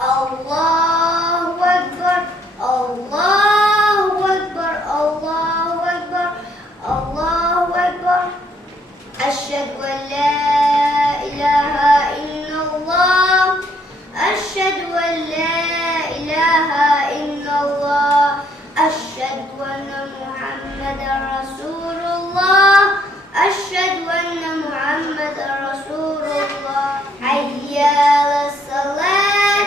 الله أكبر الله أكبر الله أكبر الله أكبر أشهد أن لا إله إلا الله أشهد أن لا إله إلا الله أشهد أن محمدا رسول الله أشهد أن محمدا رسول الله حي على الصلاة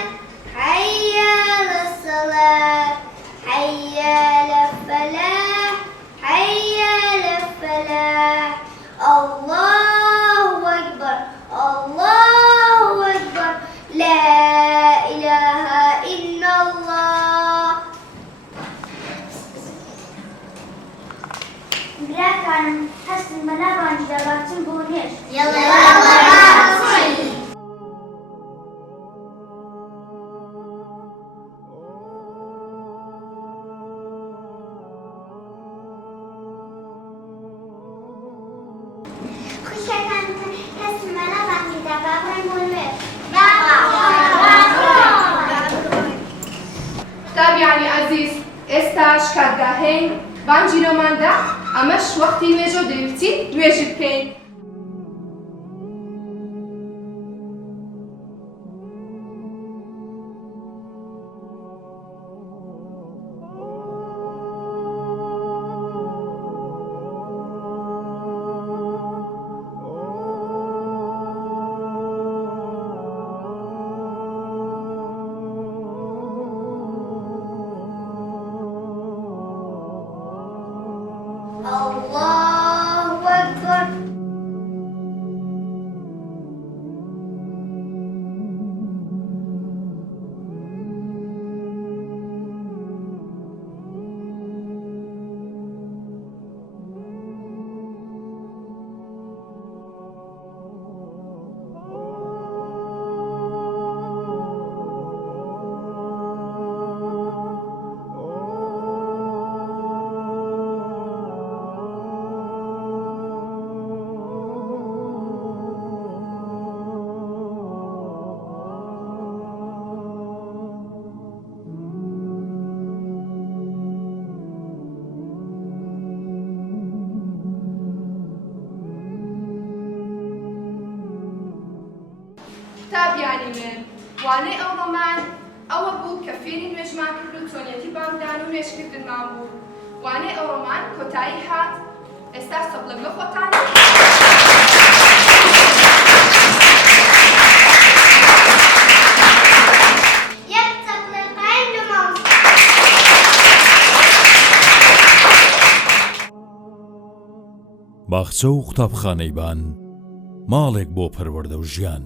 حي على الصلاة حي على الفلاح حي على الفلاح الله أكبر الله أكبر لا إله إلا الله. براكان حسن منابان جداباتن بونيش يلا خوشکان حسن منابان جداباتن بونيش تابعانی عزیز ئێستاش کاتگاهەین بانگی نۆماندا ئەمەش وەختی نوێژە و دەیویستی نوێژ بکەین. الله أكبر تابعانی من وانەی ئەو ڕۆمان ئەوە بوو کە فێری نوێژمان کرد و چۆنیەتی بانگدان و نوێژکردنمان بوو. وانەی ئەو ڕۆمان کۆتایی هات. ئێستا سەبڵەک لە خۆتان. باخچە و قوتابخانەی بان ماڵێک بۆ پەروەردە و ژیان.